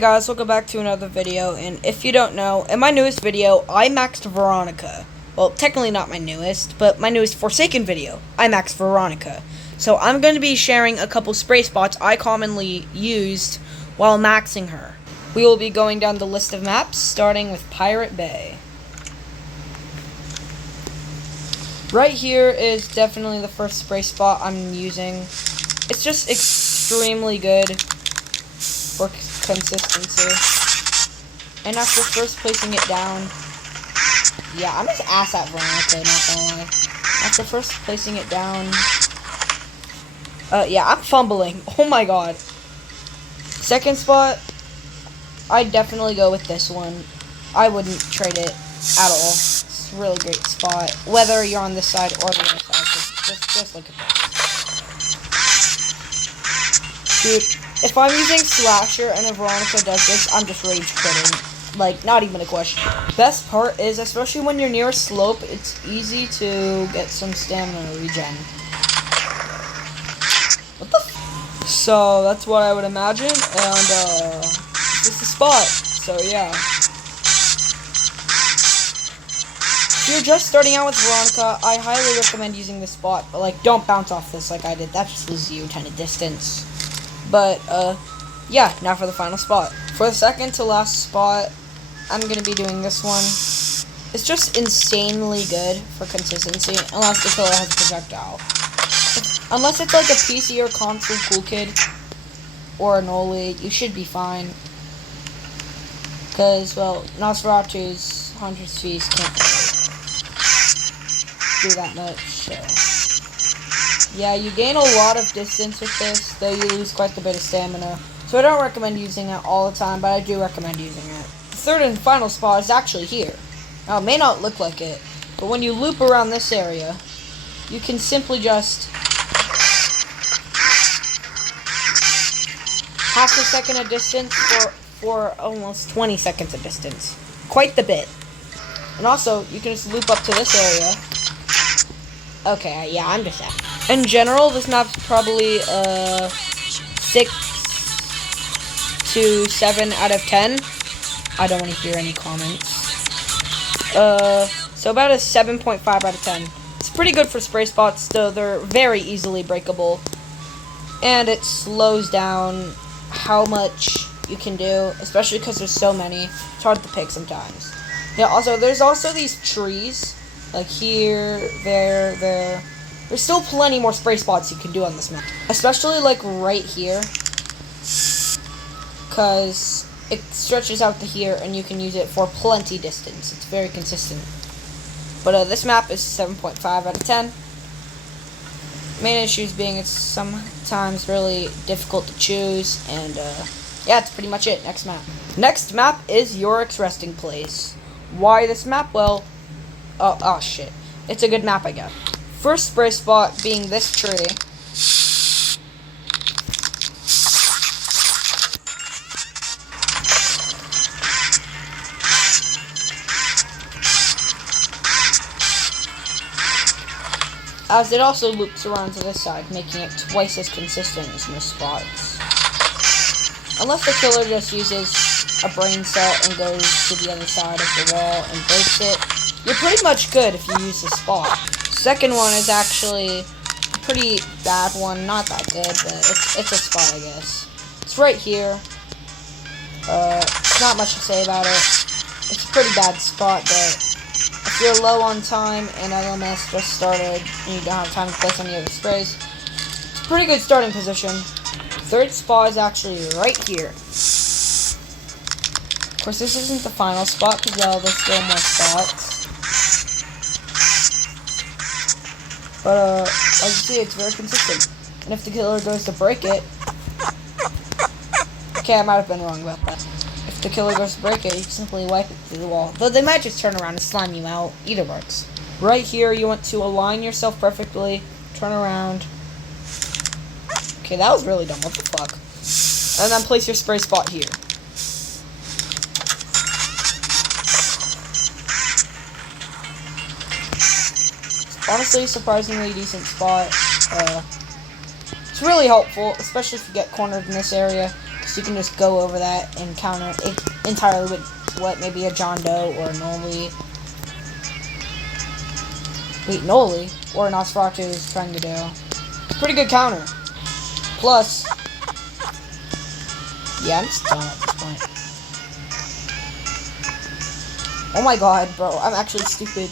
Hey guys, welcome back to another video, and if you don't know, in my newest video, I maxed Veeronica. Well, technically not my newest, but my newest Forsaken video, I maxed Veeronica. So I'm going to be sharing a couple spray spots I commonly used while maxing her. We will be going down the list of maps, starting with Pirate Bay. Right here is definitely the first spray spot I'm using. It's just extremely good for consistency. And after first placing it down, yeah, I'm just ass at Veeronica, not gonna lie. After first placing it down, yeah, I'm fumbling. Oh my god. Second spot, I'd definitely go with this one. I wouldn't trade it at all. It's a really great spot, whether you're on this side or the other side. Just look at this. Dude, if I'm using Slasher and if Veeronica does this, I'm just rage quitting. Like, not even a question. Best part is, especially when you're near a slope, it's easy to get some stamina regen. What the f? So, that's what I would imagine, and, this is the spot. So, yeah. If you're just starting out with Veeronica, I highly recommend using this spot, but, like, don't bounce off this like I did. That just loses you a ton of distance. But, yeah, now for the final spot. For the second to last spot, I'm going to be doing this one. It's just insanely good for consistency, unless the killer has a projectile. Unless it's like a PC or console cool kid, or an Oli, you should be fine. Because, well, Nosferatu's 100 Fees can't do that much, so. Yeah, you gain a lot of distance with this, though you lose quite a bit of stamina. So I don't recommend using it all the time, but I do recommend using it. The third and final spot is actually here. Now, it may not look like it, but when you loop around this area, you can simply just half a second of distance for almost 20 seconds of distance. Quite the bit. And also, you can just loop up to this area. Okay, yeah, I'm just at. In general, this map's probably 6 to 7 out of 10. I don't want to hear any comments. So about a 7.5 out of 10. It's pretty good for spray spots, though they're very easily breakable. And it slows down how much you can do, especially because there's so many. It's hard to pick sometimes. Yeah, also, there's also these trees. Like here, there. There's still plenty more spray spots you can do on this map. Especially, like, right here. Because it stretches out to here, and you can use it for plenty distance. It's very consistent. But, this map is 7.5 out of 10. Main issues being it's sometimes really difficult to choose. And, yeah, that's pretty much it. Next map. Next map is Yorick's Resting Place. Why this map? Well, oh shit. It's a good map, I guess. First spray spot being this tree. As it also loops around to this side, making it twice as consistent as most spots. Unless the killer just uses a brain cell and goes to the other side of the wall and breaks it, you're pretty much good if you use this spot. Second one is actually a pretty bad one, not that good, but it's a spot, I guess. It's right here. Not much to say about it. It's a pretty bad spot, but if you're low on time and LMS just started and you don't have time to place any other sprays, it's a pretty good starting position. Third spot is actually right here. Of course, this isn't the final spot because, well, there's still more spots. But, as you see, it's very consistent. And if the killer goes to break it... Okay, I might have been wrong about that. If the killer goes to break it, you can simply wipe it through the wall. Though they might just turn around and slime you out. Either works. Right here, you want to align yourself perfectly. Turn around. Okay, that was really dumb. What the fuck? And then place your spray spot here. Honestly, surprisingly decent spot. It's really helpful, especially if you get cornered in this area. because you can just go over that and counter it entirely with what maybe a John Doe or a Noli. Wait, Noli? Or an Nosferatu is trying to do. Pretty good counter. Plus, yeah, I'm just done at this point. Oh my god, bro, I'm actually stupid.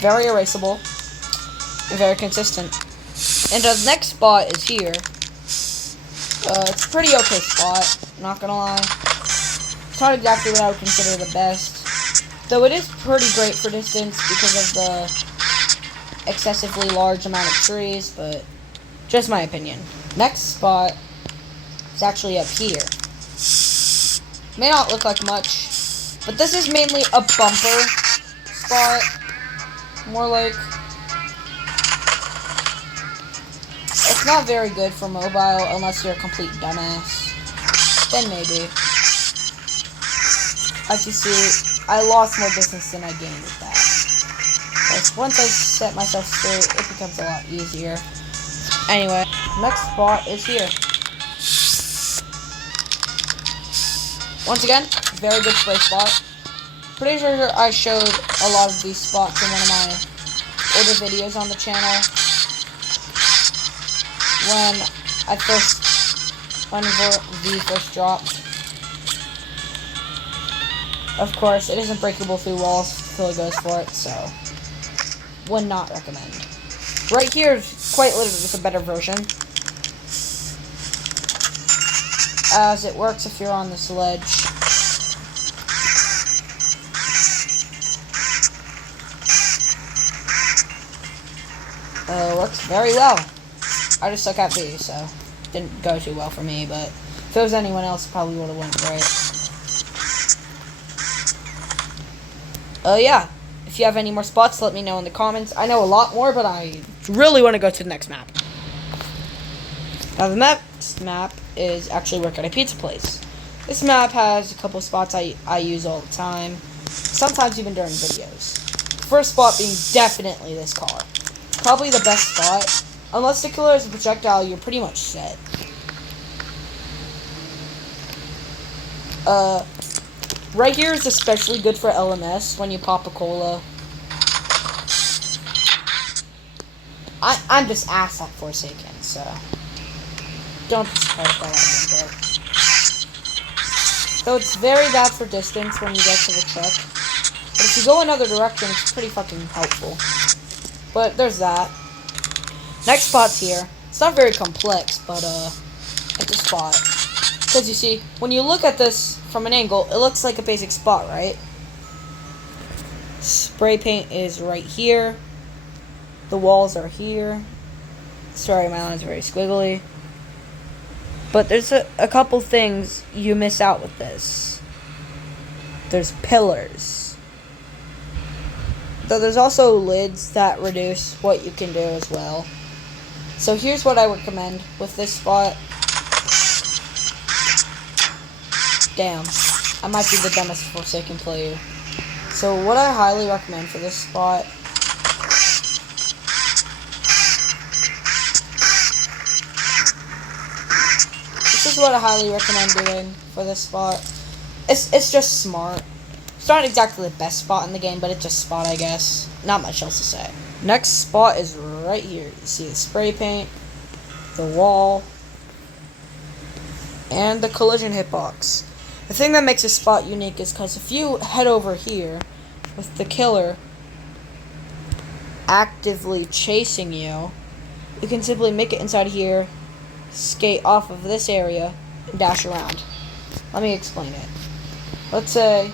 Very erasable. And very consistent. And the next spot is here. It's a pretty okay spot, not gonna lie. It's not exactly what I would consider the best. Though it is pretty great for distance because of the excessively large amount of trees, but just my opinion. Next spot is actually up here. May not look like much, but this is mainly a bumper spot. More like... It's not very good for mobile unless you're a complete dumbass. Then maybe. As you see, I lost more distance than I gained with that. But once I set myself straight, it becomes a lot easier. Anyway, next spot is here. Once again, very good spray spot. Pretty sure I showed a lot of these spots in one of my older videos on the channel. When V first dropped. Of course, it isn't breakable through walls until it goes for it, so would not recommend. Right here is quite literally just a better version, as it works if you're on this ledge. Works very well. I just suck at V, so didn't go too well for me, but if it was anyone else, it probably would have went great. Yeah. If you have any more spots, let me know in the comments. I know a lot more, but I really want to go to the next map. Now, the next map is actually work at a pizza place. This map has a couple spots I use all the time, sometimes even during videos. The first spot being definitely this car. Probably the best spot. Unless the killer is a projectile, you're pretty much set. Right here is especially good for LMS when you pop a cola. I'm just ass at Forsaken, so don't be surprised by that one bit. Though it's very bad for distance when you get to the truck. But if you go another direction, it's pretty fucking helpful. But there's that. Next spot's here. It's not very complex, but it's a spot. Because you see, when you look at this from an angle, it looks like a basic spot, right? Spray paint is right here. The walls are here. Sorry, my line's very squiggly. But there's a couple things you miss out with this. There's pillars. Though there's also lids that reduce what you can do as well. So here's what I recommend with this spot. Damn, I might be the dumbest Forsaken player. So what I highly recommend for this spot this is what I highly recommend doing for this spot. It's just smart. It's not exactly the best spot in the game, but it's just a spot, I guess. Not much else to say. Next spot is right here. You see the spray paint, the wall, and the collision hitbox. The thing that makes this spot unique is because if you head over here with the killer actively chasing you, you can simply make it inside here, skate off of this area, and dash around. Let me explain it. Let's say,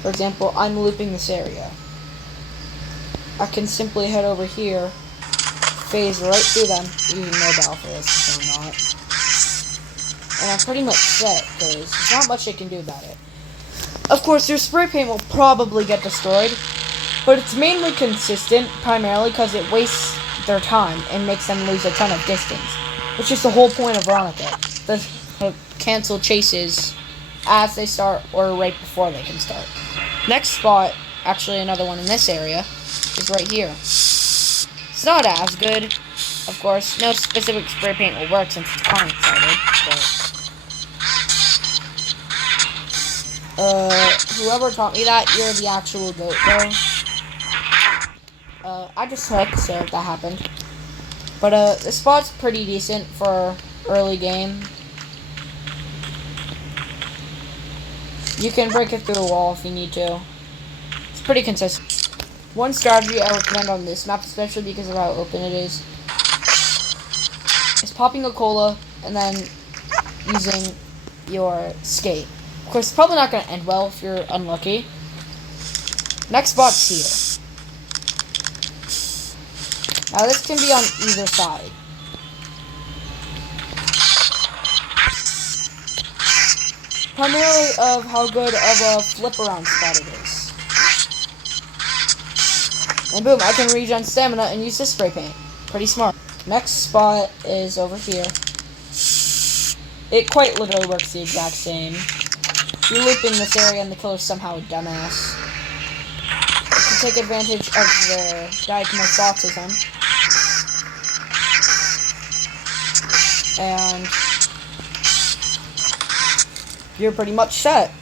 for example, I'm looping this area. I can simply head over here, phase right through them, using mobile for this, so not. And I'm pretty much set, because there's not much they can do about it. Of course, your spray paint will probably get destroyed, but it's mainly consistent, primarily because it wastes their time and makes them lose a ton of distance. Which is the whole point of Veeronica. The cancel chases as they start or right before they can start. Next spot, actually another one in this area, is right here. It's not as good, of course. No specific spray paint will work since it's client-sided, but Whoever taught me that, you're the actual goat, though. I just hooked, so that happened. But, the spot's pretty decent for early game. You can break it through the wall if you need to. It's pretty consistent. One strategy I recommend on this map, especially because of how open it is popping a cola and then using your skate. Of course, it's probably not going to end well if you're unlucky. Next spot's here. Now this can be on either side. Primarily of how good of a flip around spot it is. And boom, I can regen stamina and use this spray paint. Pretty smart. Next spot is over here. It quite literally works the exact same. You're looping this area and the killer's somehow a dumbass. You can take advantage of the diagnosticism. And you're pretty much set.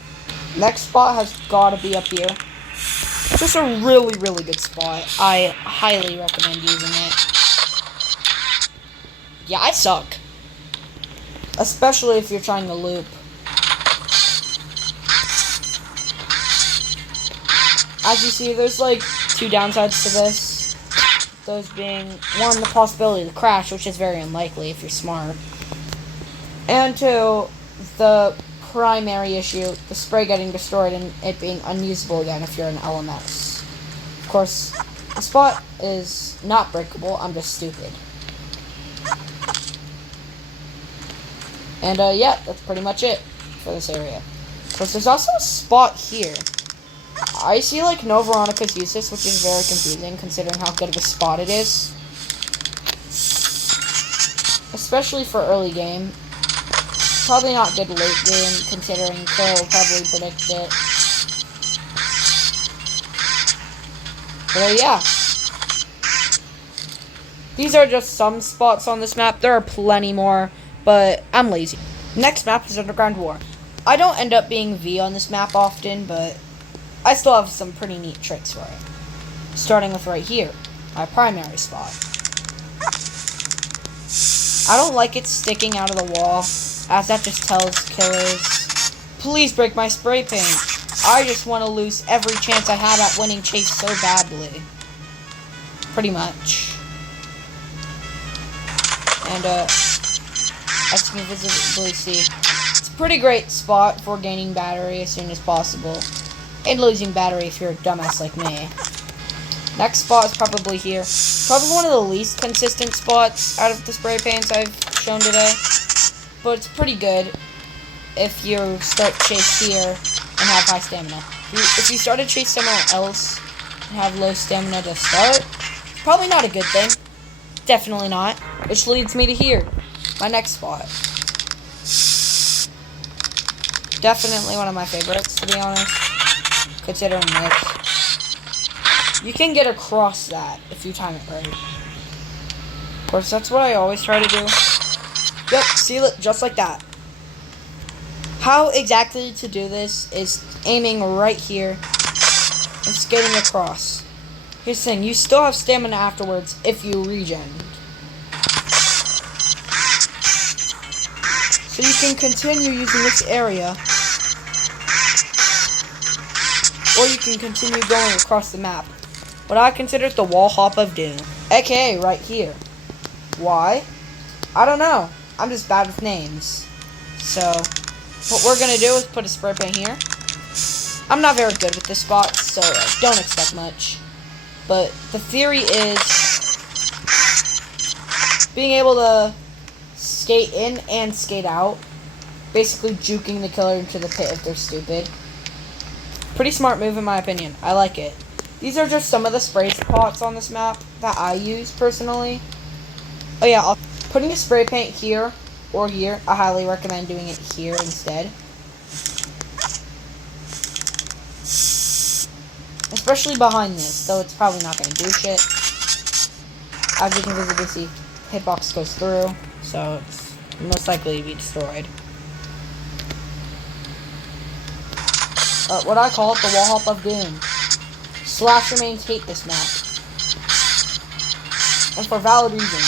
Next spot has gotta be up here. It's just a really, really good spot. I highly recommend using it. Yeah, I suck. Especially if you're trying to loop. As you see, there's like two downsides to this. Those being, one, the possibility to crash, which is very unlikely if you're smart. And two, the primary issue, the spray getting destroyed and it being unusable again if you're an LMS. Of course, the spot is not breakable, I'm just stupid. And, yeah, that's pretty much it for this area. Of course, there's also a spot here. I see, like, no Veronicas use this, which is very confusing, considering how good of a spot it is. Especially for early game. Probably not good late game, considering Claire will probably predict it. But, yeah. These are just some spots on this map. There are plenty more. But I'm lazy. Next map is Underground War. I don't end up being V on this map often, but I still have some pretty neat tricks for it. Starting with right here, my primary spot. I don't like it sticking out of the wall, as that just tells killers, please break my spray paint. I just want to lose every chance I have at winning chase so badly. Pretty much. And, as you can visibly see, it's a pretty great spot for gaining battery as soon as possible, and losing battery if you're a dumbass like me. Next spot is probably here. Probably one of the least consistent spots out of the spray paints I've shown today, but it's pretty good if you start chase here and have high stamina. If you start a chase somewhere else and have low stamina to start, it's probably not a good thing. Definitely not. Which leads me to here. My next spot. Definitely one of my favorites, to be honest. Considering this. You can get across that if you time it right. Of course, that's what I always try to do. Yep, seal it just like that. How exactly to do this is aiming right here and skating across. Here's the thing, you still have stamina afterwards if you regen. So you can continue using this area, or you can continue going across the map. What I consider the wall hop of doom, aka right here. Why? I don't know. I'm just bad with names. So, what we're gonna do is put a spray paint here. I'm not very good with this spot, so don't expect much. But the theory is being able to skate in and skate out, basically juking the killer into the pit if they're stupid. Pretty smart move in my opinion. I like it. These are just some of the spray spots on this map that I use personally. Oh yeah, putting a spray paint here or here. I highly recommend doing it here instead. Especially behind this, though it's probably not going to do shit. As you can visibly see, hitbox goes through, so it's most likely to be destroyed. what I call it, the wall hop of doom. Slasher mains hate this map. And for valid reason.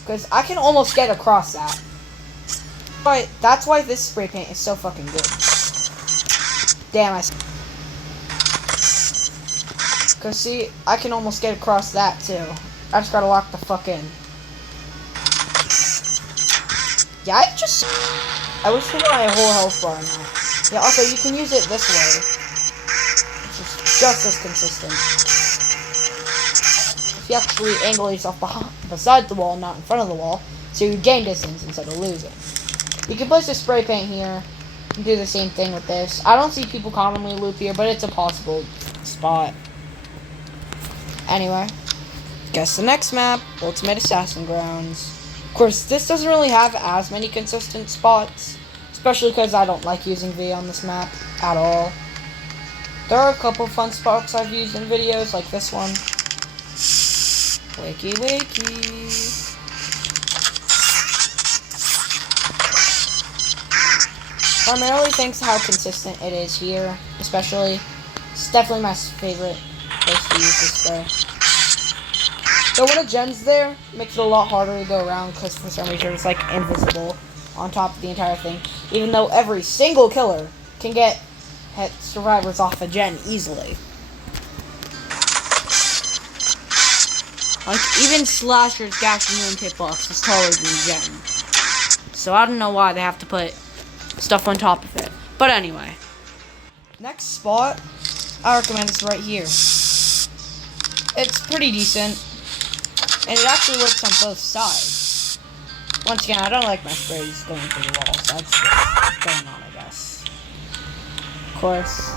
Because I can almost get across that. But that's why this spray paint is so fucking good. Damn, Because see, I can almost get across that too. I just gotta lock the fuck in. Yeah, I wish we got a whole health bar now. Yeah, also, you can use it this way. Which is just as consistent. If you actually angle yourself beside the wall, not in front of the wall, so you gain distance instead of losing. You can place a spray paint here, and do the same thing with this. I don't see people commonly loop here, but it's a possible spot. Anyway, guess the next map, Ultimate Assassin Grounds. Of course, this doesn't really have as many consistent spots, especially because I don't like using V on this map at all. There are a couple fun spots I've used in videos, like this one. Wakey, wakey. Primarily thanks to how consistent it is here, especially. It's definitely my favorite place to use this spray. So when a gen's there, it makes it a lot harder to go around because for some reason it's like invisible on top of the entire thing. Even though every single killer can get survivors off a gen easily. Like even Slasher's Gash Moon hitbox is taller than gen. So I don't know why they have to put stuff on top of it. But anyway. Next spot, I recommend this right here. It's pretty decent. And it actually works on both sides. Once again, I don't like my sprays going through the walls. That's what's going on, I guess. Of course.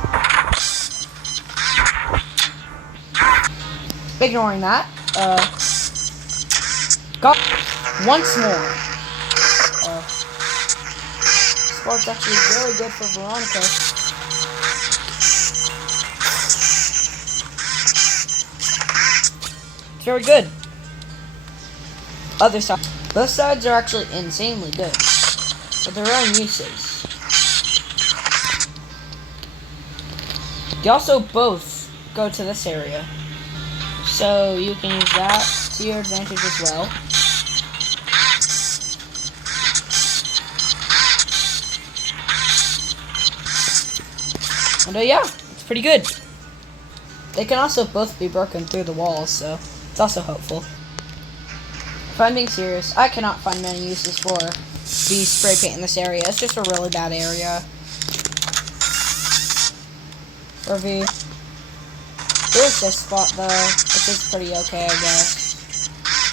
Ignoring that, got once more. Sport's actually very good for Veeronica. It's very good. Other side. Both sides are actually insanely good for their own uses. They also both go to this area, so you can use that to your advantage as well. And yeah, it's pretty good. They can also both be broken through the walls, so it's also helpful. If I'm being serious, I cannot find many uses for the spray paint in this area. It's just a really bad area for V. There's this spot though, which is pretty okay, I guess.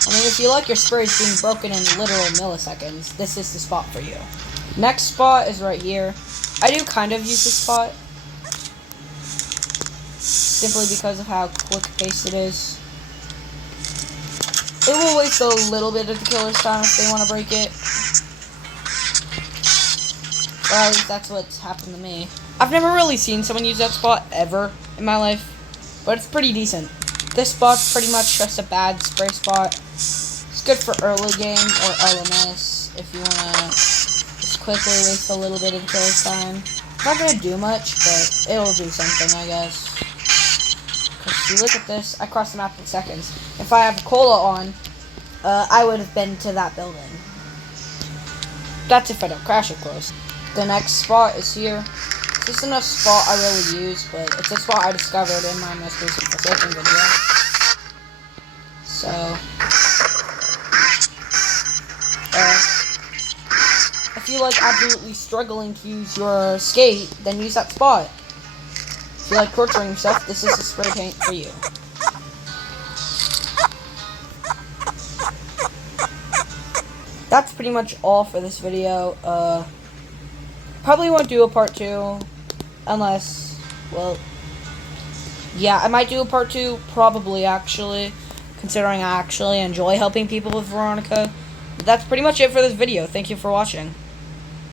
I mean, if you like your sprays being broken in literal milliseconds, this is the spot for you. Next spot is right here. I do kind of use this spot, simply because of how quick-paced it is. It will waste a little bit of the killer's time if they want to break it. Or at least that's what's happened to me. I've never really seen someone use that spot ever in my life, but it's pretty decent. This spot's pretty much just a bad spray spot. It's good for early game or LMS if you want to just quickly waste a little bit of the killer's time. It's not going to do much, but it'll do something, I guess. If you look at this, I crossed the map in seconds. If I have cola on, I would have been to that building. That's if I don't crash it close. The next spot is here. This isn't a spot I really use, but it's a spot I discovered in my most recent Forsaken video. So, if you like absolutely struggling to use your skate, then use that spot. If you like torturing yourself, this is the spray paint for you. That's pretty much all for this video. Probably won't do a part 2, unless, well, yeah, I might do a part 2, probably, actually, considering I actually enjoy helping people with Veeronica. But that's pretty much it for this video. Thank you for watching.